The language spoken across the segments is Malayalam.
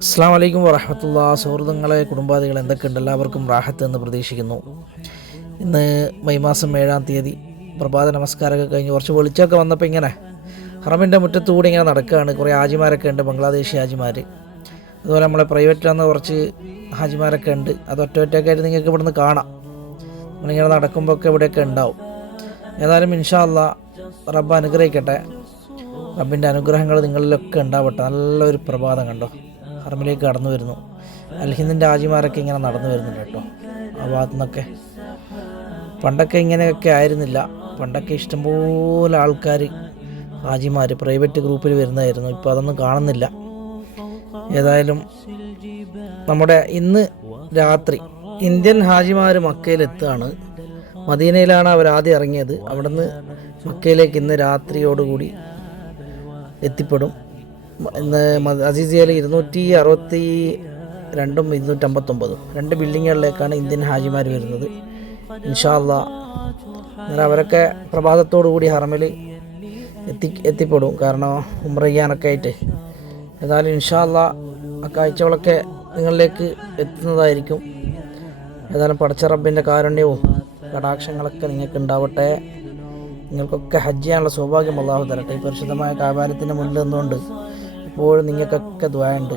അസ്സാം വലൈക്കും വറഹമത്തുള്ള സുഹൃത്തുക്കളെ കുടുംബാദികൾ എന്തൊക്കെയുണ്ട്? എല്ലാവർക്കും റാഹത്ത് എന്ന് പ്രതീക്ഷിക്കുന്നു. ഇന്ന് മെയ് മാസം ഏഴാം തീയതി പ്രഭാത നമസ്കാരമൊക്കെ കഴിഞ്ഞ് കുറച്ച് വെളിച്ചമൊക്കെ വന്നപ്പോൾ ഇങ്ങനെ ഹറമിന്റെ മുറ്റത്തുകൂടി ഇങ്ങനെ നടക്കുകയാണ്. കുറേ ഹാജിമാരൊക്കെ ഉണ്ട് ബംഗ്ലാദേശി ഹാജിമാർ അതുപോലെ നമ്മളെ പ്രൈവറ്റിലാന്ന് കുറച്ച് ഹാജിമാരൊക്കെ ഉണ്ട്. അത് ഒറ്റ ഒറ്റയ്ക്കായിട്ട് നിങ്ങൾക്ക് ഇവിടുന്ന് കാണാം. നമ്മളിങ്ങനെ നടക്കുമ്പോൾ ഒക്കെ ഇവിടെയൊക്കെ ഉണ്ടാവും. ഏതായാലും ഇൻഷാ അല്ല റബ്ബ് അനുഗ്രഹിക്കട്ടെ. റബ്ബിന്റെ അനുഗ്രഹങ്ങൾ നിങ്ങളിലൊക്കെ ഉണ്ടാവട്ടെ. നല്ലൊരു പ്രഭാതം കണ്ടോ? ഹറമിലേക്ക് കടന്നു വരുന്നു. അൽഹിന്ദിന്റെ ആജിമാരൊക്കെ ഇങ്ങനെ നടന്നു വരുന്നുണ്ട് കേട്ടോ ആ ഭാഗത്തു നിന്നൊക്കെ പണ്ടൊക്കെ ഇങ്ങനെയൊക്കെ ആയിരുന്നില്ല. പണ്ടൊക്കെ ഇഷ്ടംപോലെ ആൾക്കാർ ഹാജിമാർ പ്രൈവറ്റ് ഗ്രൂപ്പിൽ വരുന്നതായിരുന്നു. ഇപ്പോൾ അതൊന്നും കാണുന്നില്ല. ഏതായാലും നമ്മുടെ ഇന്ന് രാത്രി ഇന്ത്യൻ ഹാജിമാർ മക്കയിലെത്തുകയാണ് മദീനയിലാണ് അവർ ആദ്യം ഇറങ്ങിയത്. അവിടുന്ന് മക്കയിലേക്ക് ഇന്ന് രാത്രിയോടുകൂടി എത്തിപ്പെടും. ഇന്ന് അസീസിയയിൽ ഇരുന്നൂറ്റി അറുപത്തി രണ്ടും ഇരുന്നൂറ്റമ്പത്തൊമ്പതും. രണ്ട് ബിൽഡിങ്ങുകളിലേക്കാണ് ഇന്ത്യൻ ഹാജിമാർ വരുന്നത്. ഇൻഷാല്ല അങ്ങനെ അവരൊക്കെ പ്രഭാതത്തോടു കൂടി ഹറമിൽ എത്തി എത്തിപ്പെടും. കാരണം ഉമ്രയ്യാനൊക്കെ ആയിട്ട്. ഏതായാലും ഇൻഷാല്ല ആ കാഴ്ചകളൊക്കെ നിങ്ങളിലേക്ക് എത്തുന്നതായിരിക്കും. ഏതായാലും പടച്ച റബ്ബിന്റെ കാരുണ്യവും കടാക്ഷങ്ങളൊക്കെ നിങ്ങൾക്ക് ഉണ്ടാവട്ടെ. നിങ്ങൾക്കൊക്കെ ഹജ്ജ് ചെയ്യാനുള്ള സൗഭാഗ്യം അള്ളാഹു തരട്ടെ. ഈ പരിശുദ്ധമായ കാപാരത്തിന്റെ മുന്നിൽ നിന്നുകൊണ്ട് ഇപ്പോഴും നിങ്ങൾക്കൊക്കെ ദ്വായുണ്ട്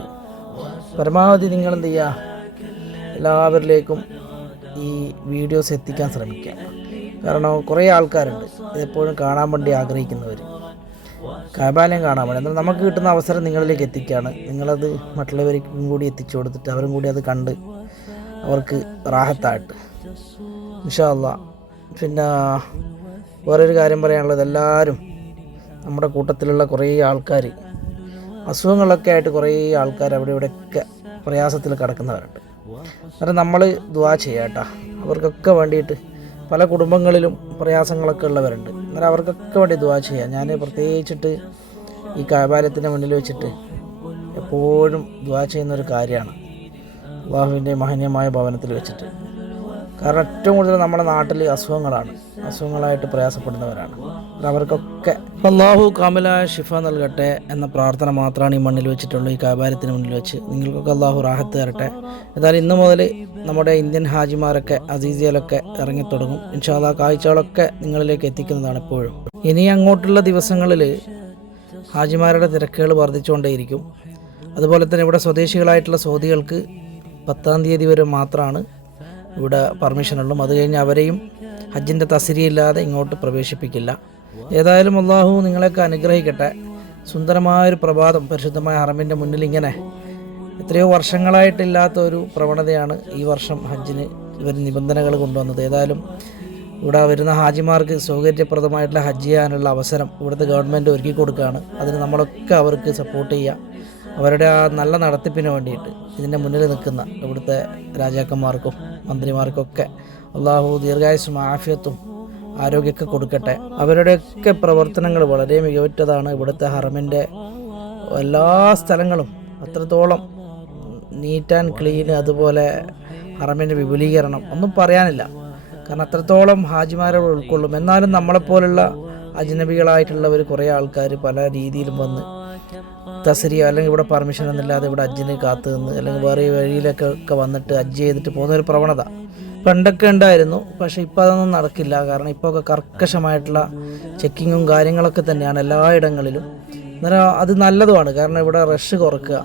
പരമാവധി നിങ്ങൾ എന്ത് ചെയ്യുക എല്ലാവരിലേക്കും ഈ വീഡിയോസ് എത്തിക്കാൻ ശ്രമിക്കുക. കാരണം കുറേ ആൾക്കാരുണ്ട്. ഇതെപ്പോഴും കാണാൻ വേണ്ടി ആഗ്രഹിക്കുന്നവർ കാബാലയം കാണാൻ വേണ്ടി. എന്നാൽ നമുക്ക് കിട്ടുന്ന അവസരം നിങ്ങളിലേക്ക് എത്തിക്കുകയാണ്. നിങ്ങളത് മറ്റുള്ളവർക്കും കൂടി എത്തിച്ചു കൊടുത്തിട്ട് അവരും കൂടി അത് കണ്ട് അവർക്ക് റാഹത്തായിട്ട്. ഇൻഷാല്ല പിന്നെ വേറൊരു കാര്യം പറയാനുള്ളത് എല്ലാവരും നമ്മുടെ കൂട്ടത്തിലുള്ള കുറേ ആൾക്കാർ അസുഖങ്ങളൊക്കെ ആയിട്ട് കുറേ ആൾക്കാർ അവിടെ ഇവിടെയൊക്കെ പ്രയാസത്തിൽ കിടക്കുന്നവരുണ്ട്. അന്നേരം നമ്മൾ ദുവാ ചെയ്യാം കേട്ടോ അവർക്കൊക്കെ വേണ്ടിയിട്ട് പല കുടുംബങ്ങളിലും പ്രയാസങ്ങളൊക്കെ ഉള്ളവരുണ്ട്. അന്നേരം അവർക്കൊക്കെ വേണ്ടി ദുവാ ചെയ്യാം. ഞാൻ പ്രത്യേകിച്ചിട്ട് ഈ കാബാലത്തിന്റെ മുന്നിൽ വെച്ചിട്ട് എപ്പോഴും ദുവാ ചെയ്യുന്ന ഒരു കാര്യമാണ്. അള്ളാഹുവിന്റെ മഹനീയമായ ഭവനത്തിൽ വെച്ചിട്ട്. കാരണം ഏറ്റവും കൂടുതൽ നമ്മുടെ നാട്ടിൽ അസുഖങ്ങളാണ്. അസുഖങ്ങളായിട്ട് പ്രയാസപ്പെടുന്നവരാണ്. അവർക്കൊക്കെ അള്ളാഹു കാമിലായ ഷിഫ നൽകട്ടെ എന്ന പ്രാർത്ഥന മാത്രമാണ് ഈ മണ്ണിൽ വെച്ചിട്ടുള്ളൂ ഈ കാബാരത്തിന് മുന്നിൽ വെച്ച്. നിങ്ങൾക്കൊക്കെ അള്ളാഹു റാഹത്ത് തരട്ടെ. എന്നാലും ഇന്ന് മുതൽ നമ്മുടെ ഇന്ത്യൻ ഹാജിമാരൊക്കെ അസീസിയലൊക്കെ ഇറങ്ങിത്തുടങ്ങും. ഇൻഷാല്ലാ കാഴ്ചകളൊക്കെ നിങ്ങളിലേക്ക് എത്തിക്കുന്നതാണ് എപ്പോഴും ഇനി അങ്ങോട്ടുള്ള ദിവസങ്ങളിൽ ഹാജിമാരുടെ തിരക്കുകൾ വർദ്ധിച്ചുകൊണ്ടേയിരിക്കും. അതുപോലെ തന്നെ ഇവിടെ സ്വദേശികളായിട്ടുള്ള സൗദികൾക്ക് പത്താം തീയതി വരെ മാത്രമാണ് ഇവിടെ പെർമിഷനുള്ളൂ അത് കഴിഞ്ഞ് അവരെയും ഹജ്ജിന്റെ തസിരിയില്ലാതെ ഇങ്ങോട്ട് പ്രവേശിപ്പിക്കില്ല. ഏതായാലും അള്ളാഹു നിങ്ങളെയൊക്കെ അനുഗ്രഹിക്കട്ടെ. സുന്ദരമായൊരു പ്രഭാതം പരിശുദ്ധമായ ഹറമിന്റെ മുന്നിൽ ഇങ്ങനെ എത്രയോ വർഷങ്ങളായിട്ടില്ലാത്ത ഒരു പ്രവണതയാണ് ഈ വർഷം ഹജ്ജിന് ഇവർ നിബന്ധനകൾ കൊണ്ടുവന്നത്. ഏതായാലും ഇവിടെ വരുന്ന ഹാജിമാർക്ക് സൗകര്യപ്രദമായിട്ടുള്ള ഹജ്ജ് ചെയ്യാനുള്ള അവസരം ഇവിടുത്തെ ഗവൺമെന്റ് ഒരുക്കി കൊടുക്കുകയാണ്. അതിന് നമ്മളൊക്കെ അവർക്ക് സപ്പോർട്ട് ചെയ്യുക. അവരുടെ ആ നല്ല നടത്തിപ്പിന് വേണ്ടിയിട്ട് ഇതിന്റെ മുന്നിൽ നിൽക്കുന്ന ഇവിടുത്തെ രാജാക്കന്മാർക്കും മന്ത്രിമാർക്കൊക്കെ അള്ളാഹു ദീർഘായുസും ആഫിയത്തും ആരോഗ്യമൊക്കെ കൊടുക്കട്ടെ. അവരുടെയൊക്കെ പ്രവർത്തനങ്ങൾ വളരെ മികവുറ്റതാണ്. ഇവിടുത്തെ ഹറമിന്റെ എല്ലാ സ്ഥലങ്ങളും അത്രത്തോളം നീറ്റ് ആൻഡ് ക്ലീൻ അതുപോലെ ഹറമിന്റെ വിപുലീകരണം ഒന്നും പറയാനില്ല. കാരണം അത്രത്തോളം ഹാജിമാരെ ഉൾക്കൊള്ളും. എന്നാലും നമ്മളെപ്പോലുള്ള അജ്നബികളായിട്ടുള്ളവർ കുറേ ആൾക്കാർ പല രീതിയിലും വന്ന് തസരിയ അല്ലെങ്കിൽ ഇവിടെ പെർമിഷൻ ഒന്നുമില്ലാതെ ഇവിടെ അജ്ജിന് കാത്തു നിന്ന് അല്ലെങ്കിൽ വേറെ വഴിയിലൊക്കെ ഒക്കെ വന്നിട്ട് അജ്ജ് ചെയ്തിട്ട് പോകുന്ന ഒരു പ്രവണത. പണ്ടൊക്കെ ഉണ്ടായിരുന്നു പക്ഷേ ഇപ്പോൾ അതൊന്നും നടക്കില്ല. കാരണം ഇപ്പോൾ ഒക്കെ കർക്കശമായിട്ടുള്ള ചെക്കിങ്ങും കാര്യങ്ങളൊക്കെ തന്നെയാണ് എല്ലായിടങ്ങളിലും. അന്നേരം അത് നല്ലതുമാണ്. കാരണം ഇവിടെ റഷ് കുറക്കുക.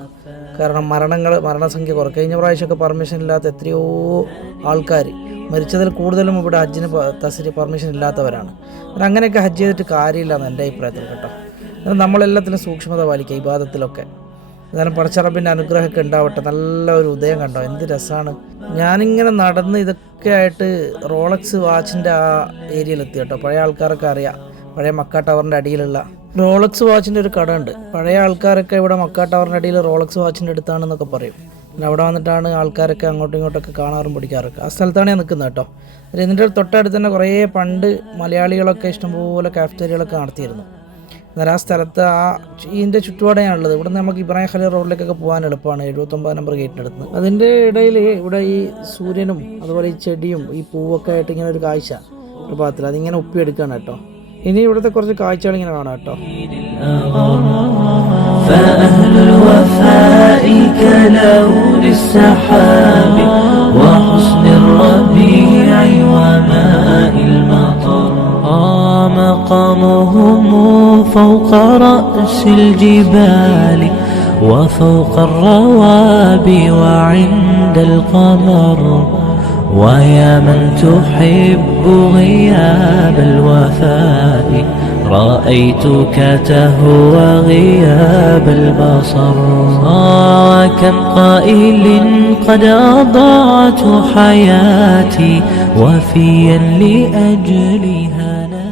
കാരണം മരണങ്ങൾ മരണസംഖ്യ കുറക്കുക. കഴിഞ്ഞ പ്രാവശ്യമൊക്കെ പെർമിഷൻ ഇല്ലാത്ത എത്രയോ ആൾക്കാർ മരിച്ചതിൽ കൂടുതലും ഇവിടെ ഹജ്ജിന് തസരി പെർമിഷൻ ഇല്ലാത്തവരാണ്. അങ്ങനെയൊക്കെ ഹജ്ജ് ചെയ്തിട്ട് കാര്യമില്ല എന്ന് എന്റെ അഭിപ്രായത്തിൽ കേട്ടോ. നമ്മളെല്ലാത്തിലും സൂക്ഷ്മത പാലിക്കുക ഇബാദത്തിലൊക്കെ എന്നാലും പടച്ചറബിന്റെ അനുഗ്രഹമൊക്കെ ഉണ്ടാവട്ടെ. നല്ല ഒരു ഉദയം കണ്ടോ? എന്ത് രസമാണ് ഞാനിങ്ങനെ നടന്ന് ഇതൊക്കെ ആയിട്ട് റോളക്സ് വാച്ചിന്റെ ആ ഏരിയയിലെത്തി കേട്ടോ. പഴയ ആൾക്കാരൊക്കെ അറിയാം. പഴയ മക്ക ടവറിന്റെ അടിയിലുള്ള. റോളക്സ് വാച്ചിന്റെ ഒരു കട ഉണ്ട് പഴയ ആൾക്കാരൊക്കെ ഇവിടെ മക്ക ടവറിന്റെ അടിയിൽ റോളക്സ് വാച്ചിന്റെ അടുത്താണെന്നൊക്കെ പറയും. പിന്നെ അവിടെ വന്നിട്ടാണ് ആൾക്കാരൊക്കെ അങ്ങോട്ടും ഇങ്ങോട്ടൊക്കെ കാണാറും പിടിക്കാറൊക്കെ. ആ സ്ഥലത്താണ് ഞാൻ നിൽക്കുന്നത് കേട്ടോ. എന്നിട്ട് തൊട്ടടുത്ത് തന്നെ കുറേ പണ്ട് മലയാളികളൊക്കെ ഇഷ്ടംപോലെ കാഫ്റ്റേരിയകളൊക്കെ നടത്തിയിരുന്നു. എന്നാൽ ആ സ്ഥലത്ത് ആ ഇതിൻ്റെ ചുറ്റുപാടെയാണുള്ളത് ഇവിടെ നമുക്ക് ഇബ്രാഹിം ഖലീൽ റോഡിലേക്കൊക്കെ പോകാൻ എളുപ്പമാണ് എഴുപത്തൊമ്പത് നമ്പർ ഗേറ്റിനടുത്ത് അതിൻ്റെ ഇടയിൽ ഇവിടെ ഈ സൂര്യനും അതുപോലെ ഈ ചെടിയും ഈ പൂവൊക്കെ ആയിട്ട് ഇങ്ങനെ ഒരു കാഴ്ച ഒരു ഭാഗത്തിൽ അതിങ്ങനെ ഒപ്പിയെടുക്കുകയാണ് കേട്ടോ ഇനി ഇവിടുത്തെ കുറച്ച് കാഴ്ചകൾ ഇങ്ങനെ കാണാം കേട്ടോ فأهل الوفاء شريك له رأس الجبال وفوق الروابي وعند القمر. ويا من تحب غياب الوفاء رأيتك تهوى غياب البصر. آه كم قائل قد أضعت حياتي وفيا لأجلها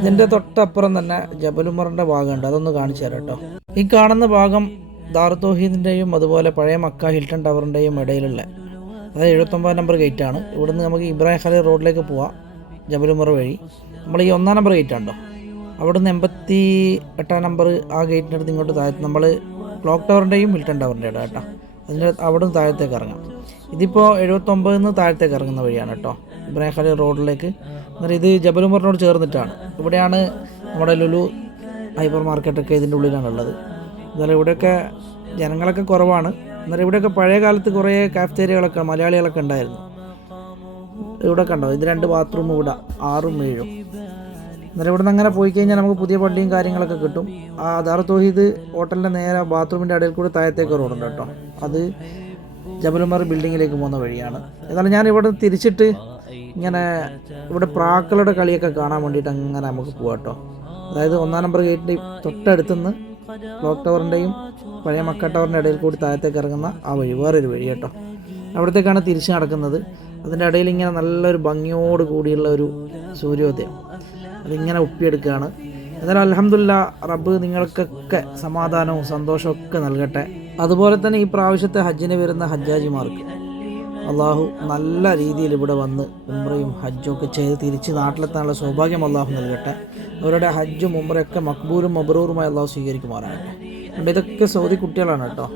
ഇതിന്റെ തൊട്ടപ്പുറം തന്നെ ജബലുമറിന്റെ ഭാഗമുണ്ട്. അതൊന്ന് കാണിച്ചു തരാം കേട്ടോ. ഈ കാണുന്ന ഭാഗം ദാർത്തോഹീദിന്റെയും അതുപോലെ പഴയ മക്ക ഹിൽട്ടൺ ടവറിന്റെയും ഇടയിലുള്ള അതായത് എഴുപത്തൊമ്പത് നമ്പർ ഗേറ്റ് ആണ്. ഇവിടുന്ന് നമുക്ക് ഇബ്രാഹിം ഖലീൽ റോഡിലേക്ക് പോവാം ജബലുമറ വഴി. നമ്മൾ ഈ ഒന്നാം നമ്പർ ഗേറ്റ് ഉണ്ടോ? അവിടുന്ന് എൺപത്തി എട്ടാം നമ്പർ ആ ഗേറ്റിന്റെ അടുത്ത് ഇങ്ങോട്ട് താഴത്ത് നമ്മൾ ക്ലോക്ക് ടവറിന്റെയും ഹിൽട്ടൺ ടവറിന്റെ ഇടാം കേട്ടോ. അതിന്റെ അവിടുന്ന് താഴത്തേക്ക് ഇറങ്ങാം. ഇതിപ്പോൾ എഴുപത്തൊമ്പതിൽ നിന്ന് താഴത്തേക്ക് ഇറങ്ങുന്ന വഴിയാണ് കേട്ടോ. ഇബ്രാഹിം ഖലീൽ റോഡിലേക്ക്. എന്നാൽ ഇത് ജബലുമറിനോട് ചേർന്നിട്ടാണ്. ഇവിടെയാണ് നമ്മുടെ ലുലു ഹൈപ്പർ മാർക്കറ്റൊക്കെ ഇതിന്റെ ഉള്ളിലാണ് ഉള്ളത് എന്നാലും ഇവിടെയൊക്കെ ജനങ്ങളൊക്കെ കുറവാണ്. എന്നാലും ഇവിടെയൊക്കെ പഴയ കാലത്ത് കുറേ കാഫ്റ്റേരിയകളൊക്കെ മലയാളികളൊക്കെ ഉണ്ടായിരുന്നു. ഇവിടെ കണ്ടോ? ഇത് രണ്ട് ബാത്റൂം ഇവിടെ ആറും ഏഴും. എന്നാലും ഇവിടെ നിന്ന് അങ്ങനെ പോയി കഴിഞ്ഞാൽ നമുക്ക് പുതിയ പള്ളിയും കാര്യങ്ങളൊക്കെ കിട്ടും. ആ ദാർ തോഹീദ് ഹോട്ടലിന്റെ നേരെ ബാത്റൂമിന്റെ ഇടയിൽ കൂടി താഴത്തേക്ക് റോഡുണ്ട് കേട്ടോ. അത് ജബലുമർ ബിൽഡിങ്ങിലേക്ക് പോകുന്ന വഴിയാണ്. എന്നാലും ഞാൻ ഇവിടെ തിരിച്ചിട്ട് ഇങ്ങനെ ഇവിടെ പ്രാക്കളുടെ കളിയൊക്കെ കാണാൻ വേണ്ടിയിട്ട് അങ്ങനെ നമുക്ക് കേട്ടോ അതായത് ഒന്നാം നമ്പർ ഗേറ്റിന്റെ തൊട്ടടുത്തുനിന്ന് ക്ലോക്ക് ടവറിന്റെയും പഴയ മക്ക ടവറിന്റെ ഇടയിൽ കൂടി താഴത്തേക്ക് ഇറങ്ങുന്ന ആ വഴി വേറൊരു വഴി കേട്ടോ. അവിടത്തേക്കാണ് തിരിച്ചു നടക്കുന്നത്. അതിന്റെ ഇടയിൽ ഇങ്ങനെ നല്ലൊരു ഭംഗിയോട് കൂടിയുള്ള ഒരു സൂര്യോദയം. അതിങ്ങനെ ഒപ്പിയെടുക്കുകയാണ് എന്നാലും അലഹമില്ല റബ്ബ് നിങ്ങൾക്കൊക്കെ സമാധാനവും സന്തോഷവും ഒക്കെ നൽകട്ടെ. അതുപോലെ തന്നെ ഈ പ്രാവശ്യത്തെ ഹജ്ജിന് വരുന്ന ഹജ്ജാജിമാർക്ക്. അള്ളാഹു നല്ല രീതിയിൽ ഇവിടെ വന്ന് ഉംറയും ഹജ്ജും ഒക്കെ ചെയ്ത് തിരിച്ച് നാട്ടിലെത്താനുള്ള സൗഭാഗ്യം അള്ളാഹു നൽകട്ടെ. അവരുടെ ഹജ്ജും ഉംറയൊക്കെ മക്ബൂലും മബ്രൂറുമായി അള്ളാഹു സ്വീകരിക്കുമാറാകട്ടെ. അതുകൊണ്ട് ഇതൊക്കെ സൗദി കുട്ടികളാണ് കേട്ടോ.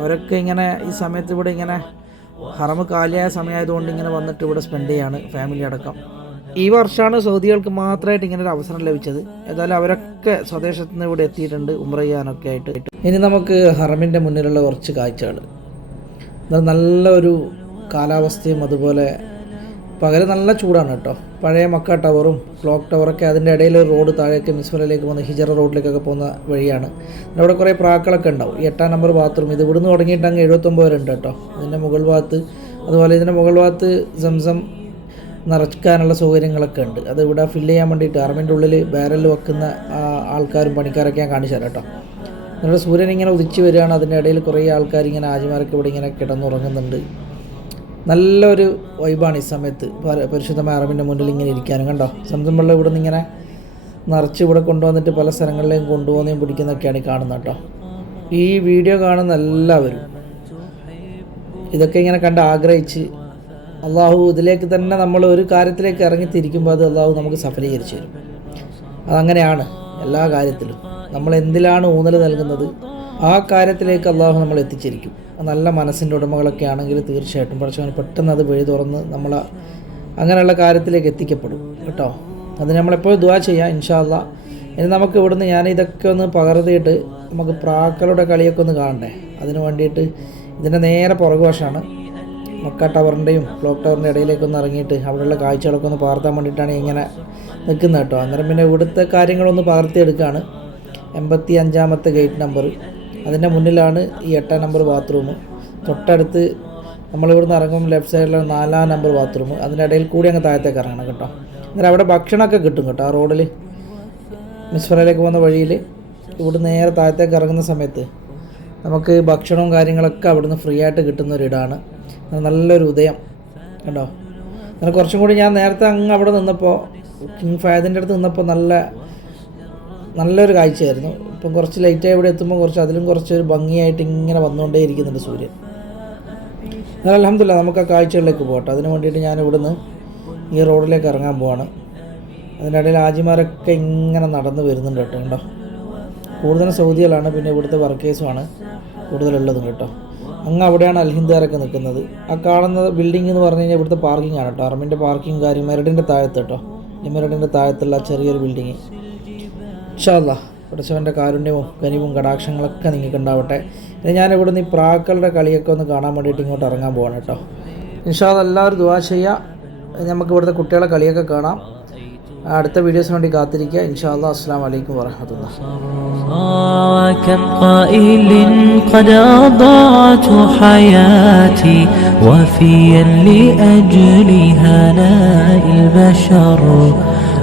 അവരൊക്കെ ഇങ്ങനെ ഈ സമയത്ത് ഇവിടെ ഇങ്ങനെ ഹറമ് കാലിയായ സമയമായതുകൊണ്ട് ഇങ്ങനെ വന്നിട്ട് ഇവിടെ സ്പെൻഡ് ചെയ്യാണ് ഫാമിലി അടക്കം. ഈ വർഷമാണ് സൗദികൾക്ക് മാത്രമായിട്ട് ഇങ്ങനെ ഒരു അവസരം ലഭിച്ചത്. ഏതായാലും അവരൊക്കെ സ്വദേശത്ത് നിന്ന് ഇവിടെ എത്തിയിട്ടുണ്ട് ഉമ്ര ചെയ്യാനൊക്കെ ആയിട്ട്. ഇനി നമുക്ക് ഹറമിന്റെ മുന്നിലുള്ള കുറച്ച് കാഴ്ചകൾ. നല്ല ഒരു കാലാവസ്ഥയും അതുപോലെ പകൽ നല്ല ചൂടാണ് കേട്ടോ. പഴയ മക്ക ടവറും ക്ലോക്ക് ടവറൊക്കെ അതിന്റെ ഇടയിൽ റോഡ് താഴേക്ക് മിസ്ഫലിലേക്ക് പോകുന്ന ഹിജറ റോഡിലേക്കൊക്കെ പോകുന്ന വഴിയാണ്. അവിടെ കുറേ പ്രാക്കളൊക്കെ ഉണ്ടാവും. എട്ടാം നമ്പർ ബാത്റൂം. ഇത് ഇവിടുന്ന് തുടങ്ങിയിട്ട് അങ്ങ് എഴുപത്തൊമ്പത് വരെ ഉണ്ട് കേട്ടോ. ഇതിന്റെ മുകൾ ഭാഗത്ത് അതുപോലെ ഇതിന്റെ മുകൾ ഭാഗത്ത് സംസം നിറയ്ക്കാനുള്ള സൗകര്യങ്ങളൊക്കെ ഉണ്ട്. അത് ഇവിടെ ഫില്ല് ചെയ്യാൻ വേണ്ടിയിട്ട് അറമിന്റെ ഉള്ളിൽ ബാരൽ വെക്കുന്ന ആൾക്കാരും പണിക്കാരൊക്കെ ഞാൻ കാണിച്ചു തരാം കേട്ടോ. നമ്മുടെ സൂര്യൻ ഇങ്ങനെ ഉദിച്ച് വരികയാണ്. അതിന്റെ ഇടയിൽ കുറേ ആൾക്കാർ ഇങ്ങനെ ആജിമാരൊക്കെ ഇവിടെ ഇങ്ങനെ കിടന്നുറങ്ങുന്നുണ്ട്. നല്ലൊരു വൈബാണ് ഈ സമയത്ത്. പര- പരിശുദ്ധമായ അറബിന്റെ മുന്നിൽ ഇങ്ങനെ ഇരിക്കാനും കണ്ടോ? സംസം വെള്ളം ഇവിടെ നിന്ന് ഇങ്ങനെ നിറച്ച് ഇവിടെ കൊണ്ടുവന്നിട്ട് പല സ്ഥലങ്ങളിലേക്കും കൊണ്ടുപോകുന്നതും പിടിക്കുന്നതൊക്കെയാണ് ഈ കാണുന്നത് കേട്ടോ. ഈ വീഡിയോ കാണുന്ന എല്ലാവരും ഇതൊക്കെ ഇങ്ങനെ കണ്ട് ആഗ്രഹിച്ച് അള്ളാഹു ഇതിലേക്ക് തന്നെ നമ്മൾ ഒരു കാര്യത്തിലേക്ക് ഇറങ്ങി തിരിക്കുമ്പോൾ അത് അള്ളാഹു നമുക്ക് സഫലീകരിച്ചു തരും. അതങ്ങനെയാണ് എല്ലാ കാര്യത്തിലും. നമ്മൾ എന്തിലാണ് ഊന്നൽ നൽകുന്നത്? ആ കാര്യത്തിലേക്ക് അള്ളാഹു നമ്മൾ എത്തിച്ചിരിക്കും. നല്ല മനസ്സിന്റെ ഉടമകളൊക്കെ ആണെങ്കിൽ തീർച്ചയായിട്ടും. പക്ഷേ പെട്ടെന്ന് അത് വഴി തുറന്ന് നമ്മൾ അങ്ങനെയുള്ള കാര്യത്തിലേക്ക് എത്തിക്കപ്പെടും. കേട്ടോ? അത് നമ്മളെപ്പോഴും ദുവാ ചെയ്യാം ഇൻഷാല്ല ഇനി നമുക്ക് ഇവിടുന്ന് ഞാൻ ഇതൊക്കെ ഒന്ന് പകർത്തിയിട്ട് നമുക്ക് പ്രാക്കളുടെ കളിയൊക്കെ ഒന്ന് കാണണ്ടേ? അതിന് വേണ്ടിയിട്ട് ഇതിന്റെ നേരെ പുറകുവശമാണ് മക്ക ടവറിന്റെയും ക്ലോക്ക് ടവറിന്റെ ഇടയിലേക്കൊന്ന് ഇറങ്ങിയിട്ട് അവിടെയുള്ള കാഴ്ചകളൊക്കെ ഒന്ന് പകർത്താൻ വേണ്ടിയിട്ടാണ് ഇങ്ങനെ നിൽക്കുന്നത് കേട്ടോ. അന്നേരം പിന്നെ ഇവിടുത്തെ കാര്യങ്ങളൊന്ന് പകർത്തിയെടുക്കുകയാണ്. എൺപത്തി അഞ്ചാമത്തെ ഗേറ്റ് നമ്പർ അതിന്റെ മുന്നിലാണ് ഈ എട്ടാം നമ്പർ ബാത്റൂം തൊട്ടടുത്ത് നമ്മളിവിടുന്ന് ഇറങ്ങുമ്പോൾ ലെഫ്റ്റ് സൈഡിലാണ് നാലാം നമ്പർ ബാത്റൂം അതിന്റെ ഇടയിൽ കൂടി അങ്ങ് താഴത്തേക്ക് ഇറങ്ങണം കേട്ടോ. എന്നാൽ അവിടെ ഭക്ഷണമൊക്കെ കിട്ടും കേട്ടോ ആ റോഡിൽ മിസ്ഫറയിലേക്ക് പോകുന്ന വഴിയിൽ ഇവിടെ നേരെ താഴത്തേക്ക് ഇറങ്ങുന്ന സമയത്ത് നമുക്ക് ഭക്ഷണവും കാര്യങ്ങളൊക്കെ അവിടുന്ന് ഫ്രീ ആയിട്ട് കിട്ടുന്ന ഒരിടമാണ് നല്ലൊരു ഉദയം. കണ്ടോ? അങ്ങനെ കുറച്ചും കൂടി ഞാൻ നേരത്തെ അങ്ങ് അവിടെ നിന്നപ്പോൾ കിങ് ഫയദിന്റെ അടുത്ത് നിന്നപ്പോൾ നല്ല നല്ലൊരു കാഴ്ചയായിരുന്നു. ഇപ്പം കുറച്ച് ലൈറ്റായി ഇവിടെ എത്തുമ്പോൾ കുറച്ച് അതിലും കുറച്ചൊരു ഭംഗിയായിട്ട് ഇങ്ങനെ വന്നുകൊണ്ടേ ഇരിക്കുന്നുണ്ട് സൂര്യൻ. എന്നാൽ അലഹമില്ല നമുക്ക് ആ കാഴ്ചകളിലേക്ക് പോകട്ടെ. അതിന് വേണ്ടിയിട്ട് ഞാൻ ഇവിടുന്ന് ഈ റോഡിലേക്ക് ഇറങ്ങാൻ പോവാണ്. അതിനിടയിൽ ആജിമാരൊക്കെ ഇങ്ങനെ നടന്ന് വരുന്നുണ്ട് കേട്ടോ കണ്ടോ? കൂടുതലും സൗദികളാണ് പിന്നെ ഇവിടുത്തെ വർക്കേഴ്സുമാണ് കൂടുതലുള്ളതും കേട്ടോ. അങ്ങ് അവിടെയാണ് അൽഹിന്ദാരൊക്കെ നിൽക്കുന്നത്. ആ കാണുന്ന ബിൽഡിംഗ് എന്ന് പറഞ്ഞു കഴിഞ്ഞാൽ ഇവിടുത്തെ പാർക്കിംഗ് ആണ് കേട്ടോ. അറമിന്റെ പാർക്കിംഗ് കാര്യം മെരഡിന്റെ താഴത്ത് കേട്ടോ. ഈ താഴത്തുള്ള ചെറിയൊരു ബിൽഡിങ് ഇൻഷാല്ല പഠിച്ചവൻ്റെ കാരുണ്യവും കനിവും കടാക്ഷങ്ങളൊക്കെ നിങ്ങൾക്ക് ഉണ്ടാവട്ടെ ഇനി ഞാൻ ഇവിടുന്ന് ഈ പ്രാക്കളുടെ കളിയൊക്കെ ഒന്ന് കാണാൻ വേണ്ടിയിട്ട് ഇങ്ങോട്ട് ഇറങ്ങാൻ പോവാണ് കേട്ടോ ഇൻഷാദ് എല്ലാവരും ദുവാ ചെയ്യുക നമുക്ക് ഇവിടുത്തെ കുട്ടികളെ കളിയൊക്കെ കാണാം അടുത്ത വീഡിയോസിന് വേണ്ടി കാത്തിരിക്കുക ഇൻഷാല്ലാ അസ്സാം വലൈക്കും വാഹമത്തുള്ള كم قائل قد أضعت حياتي وفيا لأجل هناء البشر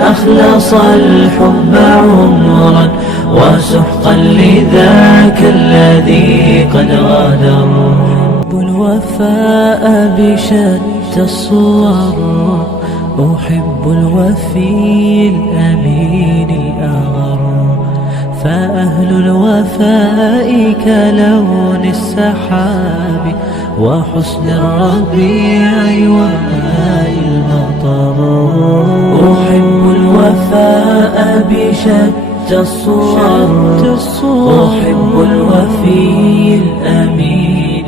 أخلص الحب عمرا وسحقا لذاك الذي قد غادر. أحب الوفاء بشتى الصور أحب الوفي الأمين الأغر. فأهل الوفاء كلون السحاب وحسن الربيع وماء المطر. أحب الوفاء بشتى الصور. أحب الوفي الأمين